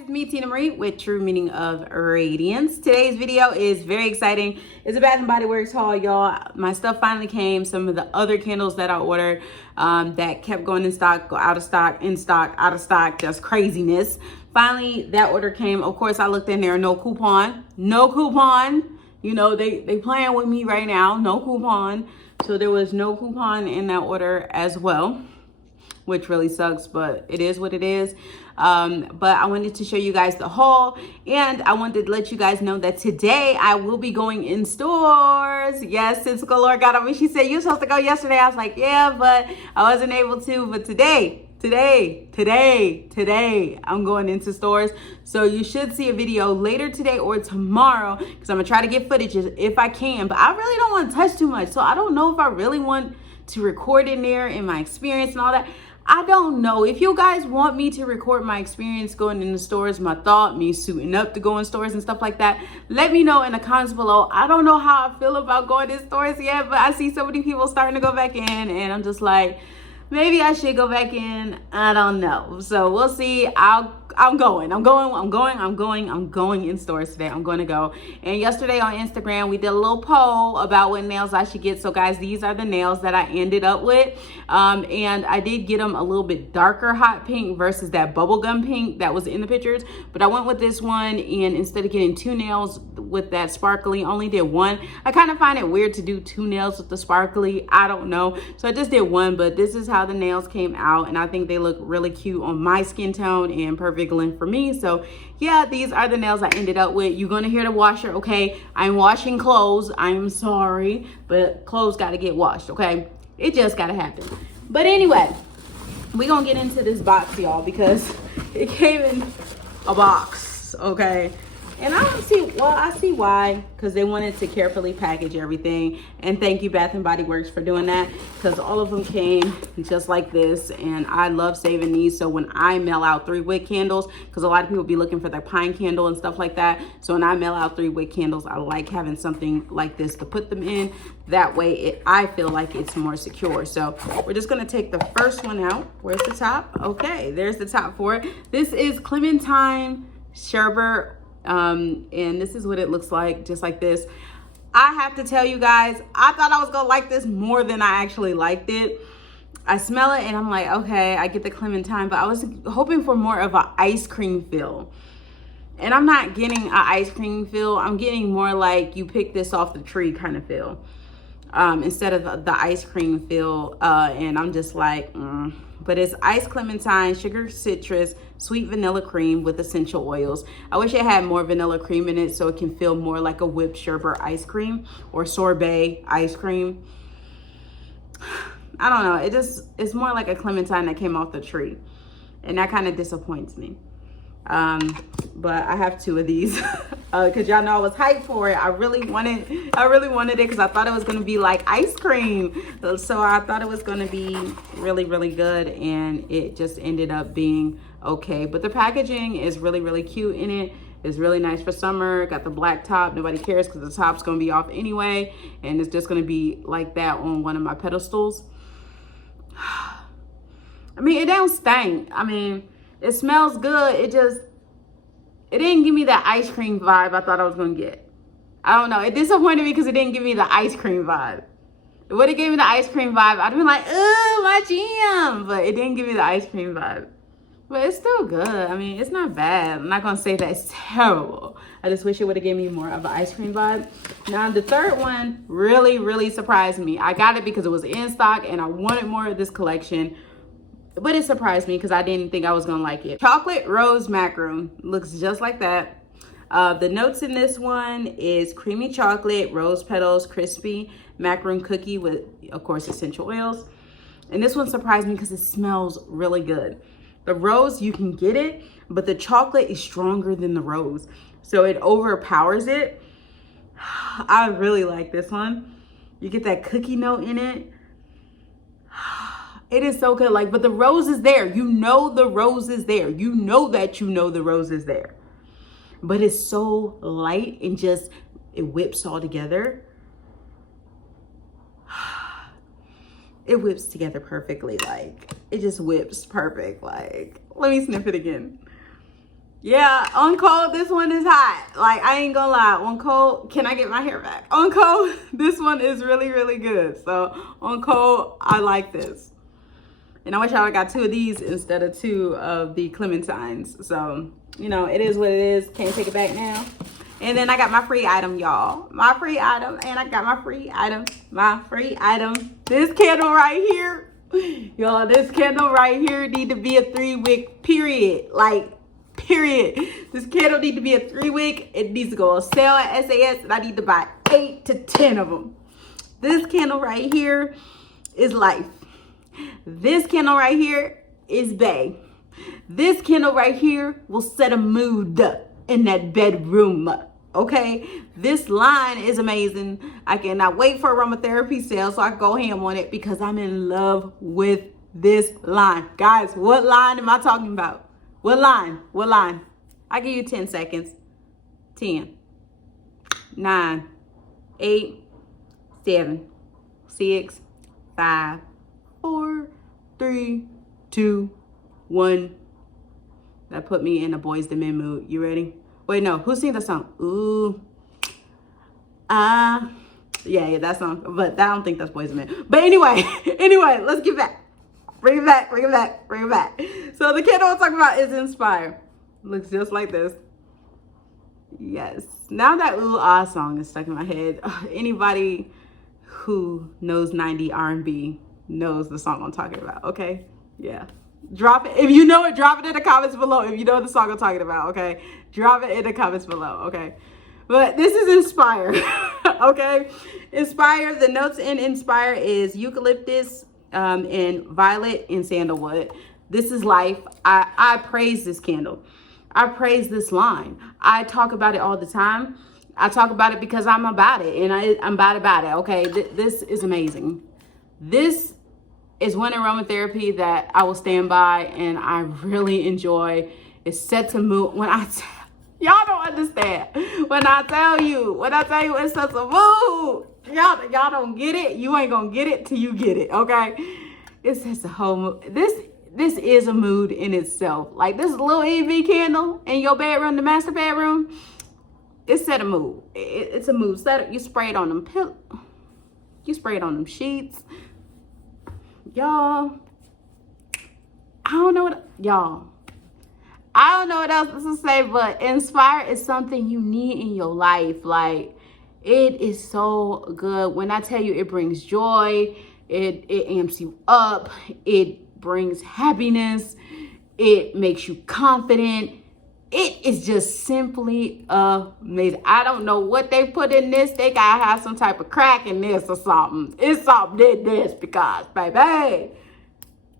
it's me, Tina Marie, with True Meaning of Radiance. Today's video is very exciting. It's a Bath & Body Works haul, y'all. My stuff finally came. Some of the other candles that I ordered that kept going in stock, go out of stock, in stock, out of stock, just craziness. Finally, that order came. Of course, I looked in there, no coupon. No coupon. You know, they playing with me right now, no coupon. So there was no coupon in that order as well, which really sucks, but it is what it is. But I wanted to show you guys the haul, and I wanted to let you guys know that today I will be going in stores. Yes, since Galore got on me, she said, "You're supposed to go yesterday." I was like, yeah, but I wasn't able to. But today, I'm going into stores. So you should see a video later today or tomorrow, because I'm gonna try to get footage if I can, but I really don't want to touch too much. So I don't know if I really want to record in there in my experience and all that. I don't know. If you guys want me to record my experience going in the stores, my thought, me suiting up to go in stores and stuff like that, let me know in the comments below. I don't know how I feel about going in stores yet, but I see so many people starting to go back in, and I'm just like, maybe I should go back in. I don't know. So we'll see. I'm going in stores today. I'm going to go. And yesterday on Instagram, we did a little poll about what nails I should get. So guys, these are the nails that I ended up with. And I did get them a little bit darker hot pink versus that bubblegum pink that was in the pictures. But I went with this one, and instead of getting two nails with that sparkly, only did one. I kind of find it weird to do two nails with the sparkly. I don't know. So I just did one, but this is how the nails came out. And I think they look really cute on my skin tone and perfect for me. So yeah, these are the nails I ended up with. You're gonna hear the washer, okay? I'm washing clothes. I'm sorry, but clothes got to get washed, okay? It just gotta happen. But anyway, we gonna get into this box, y'all, because it came in a box, okay? And I don't see, well, I see why, because they wanted to carefully package everything. And thank you, Bath & Body Works, for doing that, because all of them came just like this. And I love saving these. So when I mail out 3-wick candles, because a lot of people be looking for their pine candle and stuff like that. So when I mail out 3-wick candles, I like having something like this to put them in. That way, I feel like it's more secure. So we're just going to take the first one out. Where's the top? Okay, there's the top for it. This is Clementine Sherbet. And this is what it looks like, just like this. I have to tell you guys, I thought I was gonna like this more than I actually liked it. I smell it and I'm like, okay, I get the clementine, but I was hoping for more of an ice cream feel. And I'm not getting an ice cream feel. I'm getting more like you pick this off the tree kind of feel, instead of the ice cream feel. And I'm just like, But it's iced clementine, sugar citrus, sweet vanilla cream with essential oils. I wish it had more vanilla cream in it so it can feel more like a whipped sherbet ice cream or sorbet ice cream. I don't know. It's more like a clementine that came off the tree. And that kind of disappoints me. But I have 2 of these because y'all know I was hyped for it. I really wanted it because I thought it was going to be like ice cream. So I thought it was going to be really, really good, and it just ended up being okay. But the packaging is really, really cute in it. It's really nice for summer. Got the black top. Nobody cares because the top's going to be off anyway, and it's just going to be like that on one of my pedestals. I mean, it don't stink. I mean, it smells good. It didn't give me that ice cream vibe I thought I was going to get. I don't know. It disappointed me because it didn't give me the ice cream vibe. It would have given me the ice cream vibe, I'd been like, oh, my jam. But it didn't give me the ice cream vibe. But it's still good. I mean, it's not bad. I'm not going to say that it's terrible. I just wish it would have given me more of an ice cream vibe. Now, the third one really, really surprised me. I got it because it was in stock and I wanted more of this collection. But it surprised me because I didn't think I was going to like it. Chocolate Rose Macaroon. Looks just like that. The notes in this one is creamy chocolate, rose petals, crispy macaroon cookie with, of course, essential oils. And this one surprised me because it smells really good. The rose, you can get it, but the chocolate is stronger than the rose. So it overpowers it. I really like this one. You get that cookie note in it. It is so good. Like, but the rose is there. You know the rose is there. You know that you know the rose is there. But it's so light and just, it whips all together. It whips together perfectly. Like, it just whips perfect. Like, let me sniff it again. Yeah, on cold, this one is hot. Like, I ain't gonna lie. On cold, can I get my hair back? On cold, this one is really, really good. So on cold, I like this. And I wish I would got 2 of these instead of 2 of the clementines. So, you know, it is what it is. Can't take it back now. And then I got my free item, y'all. My free item. And I got my free item. My free item. This candle right here. Y'all, this candle right here need to be a 3-wick, period. Like, period. This candle need to be a 3-wick. It needs to go on sale at SAS. And I need to buy 8 to 10 of them. This candle right here is life. This candle right here is bae. This candle right here will set a mood in that bedroom. Okay, this line is amazing. I cannot wait for aromatherapy sale so I can go ham on it because I'm in love with this line. Guys, what line am I talking about? What line? What line? I give you 10 seconds. 10, 9, 8, 7, 6, 5, 4, 3, 2, 1. That put me in a Boys to Men mood. You ready? Wait, no. Who sings the song? Ooh. Yeah, that song. But I don't think that's Boys to Men. But anyway, let's get back. Bring it back. So the candle I'm talking about is Inspire. Looks just like this. Yes. Now that Ooh Ah song is stuck in my head. Anybody who knows 90 R&B knows the song I'm talking about, okay? Yeah. Drop it. If you know it, drop it in the comments below. If you know the song I'm talking about, okay? Drop it in the comments below, okay? But this is Inspire, okay? Inspire, the notes in Inspire is eucalyptus and violet and sandalwood. This is life. I praise this candle. I praise this line. I talk about it all the time. I talk about it because I'm about it, and I'm about it, okay? This is amazing. This is one aromatherapy that I will stand by and I really enjoy. It sets a mood. Y'all don't understand. When I tell you it sets a mood. Y'all don't get it. You ain't gonna get it till you get it, okay? It sets a whole mood. This is a mood in itself. Like this little EV candle in your bedroom, the master bedroom, it set a mood. It's a mood setter. You spray it on them pillows. You spray it on them sheets. Y'all, I don't know what else to say, but Inspire is something you need in your life. Like, it is so good. When I tell you it brings joy, it amps you up, it brings happiness, it makes you confident. It is just simply amazing. I don't know what they put in this. They gotta have some type of crack in this or something. It's something in this because, baby,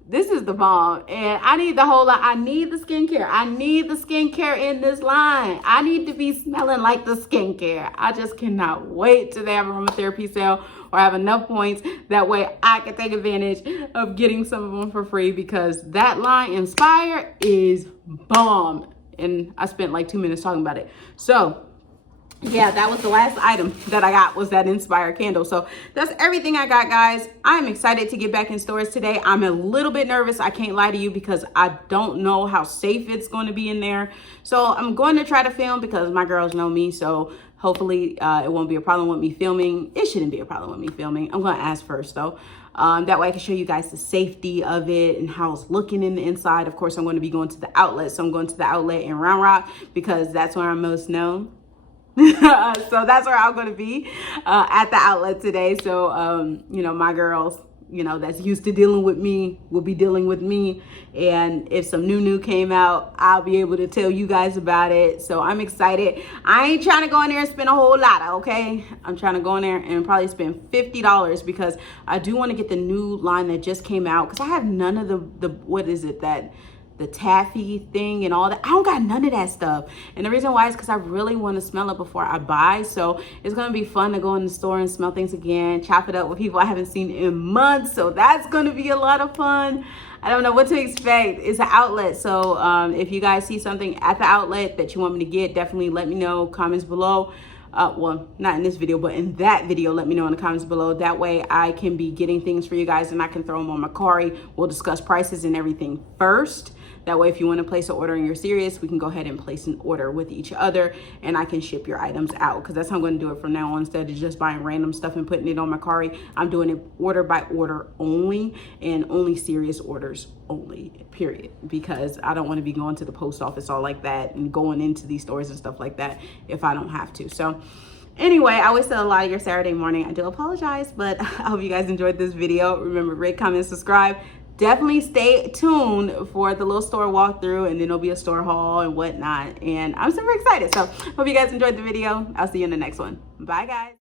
this is the bomb. And I need the whole line. I need the skincare. I need the skincare in this line. I need to be smelling like the skincare. I just cannot wait till they have a aromatherapy sale or have enough points. That way I can take advantage of getting some of them for free because that line, Inspire, is bomb. And I spent like 2 minutes talking about it. So yeah, that was the last item that I got, was that Inspire candle. So that's everything I got, guys. I'm excited to get back in stores today. I'm a little bit nervous. I can't lie to you because I don't know how safe it's going to be in there. So I'm going to try to film because my girls know me. So hopefully it won't be a problem with me filming. It shouldn't be a problem with me filming. I'm going to ask first though. That way I can show you guys the safety of it and how it's looking in the inside. Of course, I'm going to be going to the outlet. So I'm going to the outlet in Round Rock because that's where I'm most known. So that's where I'm going to be at the outlet today. So, you know, my girls, you know, that's used to dealing with me will be dealing with me. And if some new came out, I'll be able to tell you guys about it. So I'm excited. I ain't trying to go in there and spend a whole lot, okay? I'm trying to go in there and probably spend $50 because I do want to get the new line that just came out because I have none of the what is it, that the taffy thing and all that. I don't got none of that stuff. And the reason why is because I really want to smell it before I buy. So it's going to be fun to go in the store and smell things again, chop it up with people I haven't seen in months. So that's going to be a lot of fun. I don't know what to expect. It's an outlet. So if you guys see something at the outlet that you want me to get, definitely let me know. Comments below. Well, not in this video, but in that video, let me know in the comments below. That way I can be getting things for you guys and I can throw them on Mecari. We'll discuss prices and everything first. That way, if you want to place an order and you're serious, we can go ahead and place an order with each other, and I can ship your items out, because that's how I'm going to do it from now on. Instead of just buying random stuff and putting it on Mecari, I'm doing it order by order only, and only serious orders only, period, because I don't want to be going to the post office all like that and going into these stores and stuff like that if I don't have to. So anyway, I wasted a lot of your Saturday morning. I do apologize, but I hope you guys enjoyed this video. Remember, rate, comment, subscribe. Definitely stay tuned for the little store walkthrough, and then there'll be a store haul and whatnot. And I'm super excited. So hope you guys enjoyed the video. I'll see you in the next one. Bye, guys.